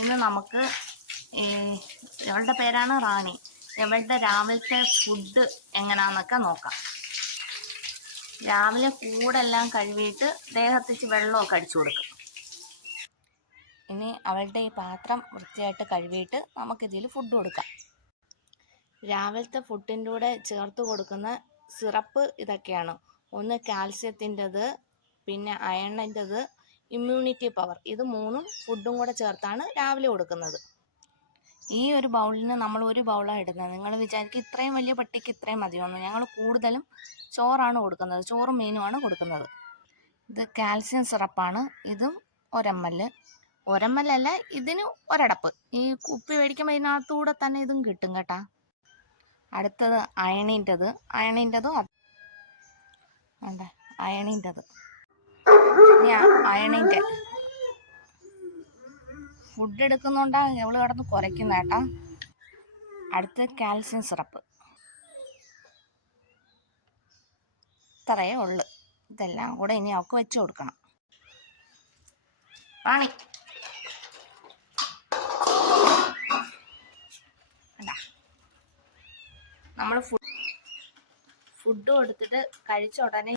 ഇന്ന് നമുക്ക് ഇവളുടെ പേരാണ് റാണി. ഇവളുടെ രാവിലത്തെ ഫുഡ് എങ്ങനെയാണെന്നൊക്കെ നോക്കാം. രാവിലെ കൂടെല്ലാം കഴുകിയിട്ട് ദേഹത്തിച്ച് വെള്ളമൊക്കെ അടിച്ചു കൊടുക്കും. ഇനി അവളുടെ ഈ പാത്രം വൃത്തിയായിട്ട് കഴുകിയിട്ട് നമുക്കിതിൽ ഫുഡ് കൊടുക്കാം. രാവിലത്തെ ഫുഡിൻ്റെ കൂടെ ചേർത്ത് കൊടുക്കുന്ന സിറപ്പ് ഇതൊക്കെയാണ്. ഒന്ന് കാൽസ്യത്തിൻ്റെത്, പിന്നെ അയണിൻ്റെത്, ഇമ്മ്യൂണിറ്റി പവർ. ഇത് 3 ഫുഡും കൂടെ ചേർത്താണ് രാവിലെ കൊടുക്കുന്നത്. ഈ ഒരു ബൗളിന് നമ്മൾ 1 ബൗളാണ് ഇടുന്നത്. നിങ്ങൾ വിചാരിക്കും ഇത്രയും വലിയ പട്ടിക്ക് ഇത്രയും മതിയൊന്ന്. ഞങ്ങൾ കൂടുതലും ചോറാണ് കൊടുക്കുന്നത്, ചോറും മീനുമാണ് കൊടുക്കുന്നത്. ഇത് കാൽസ്യം സിറപ്പാണ്. ഇതും 1 ml. 1 ml അല്ല, ഇതിന് 1 അടപ്പ്. ഈ കുപ്പി മേടിക്കുമ്പോൾ ഇതിനകത്തൂടെ തന്നെ ഇതും കിട്ടും കേട്ടാ. അടുത്തത് അയണിൻ്റെത്. അയണിൻ്റെതും ഉണ്ട്, അയണിൻ്റെത്. ഇനി അയണിൻ്റെ ഫുഡ് എടുക്കുന്നുണ്ടാകും എവള് കിടന്ന് കുറയ്ക്കുന്ന കേട്ടാ. അടുത്ത് കാൽസ്യം സിറപ്പ്. ഇത്രയേ ഉള്ളു. ഇതെല്ലാം കൂടെ ഇനി അവൾക്ക് വെച്ച് കൊടുക്കണം. റാണി നമ്മൾ ഫുഡ് കൊടുത്തിട്ട് കഴിച്ച ഉടനെ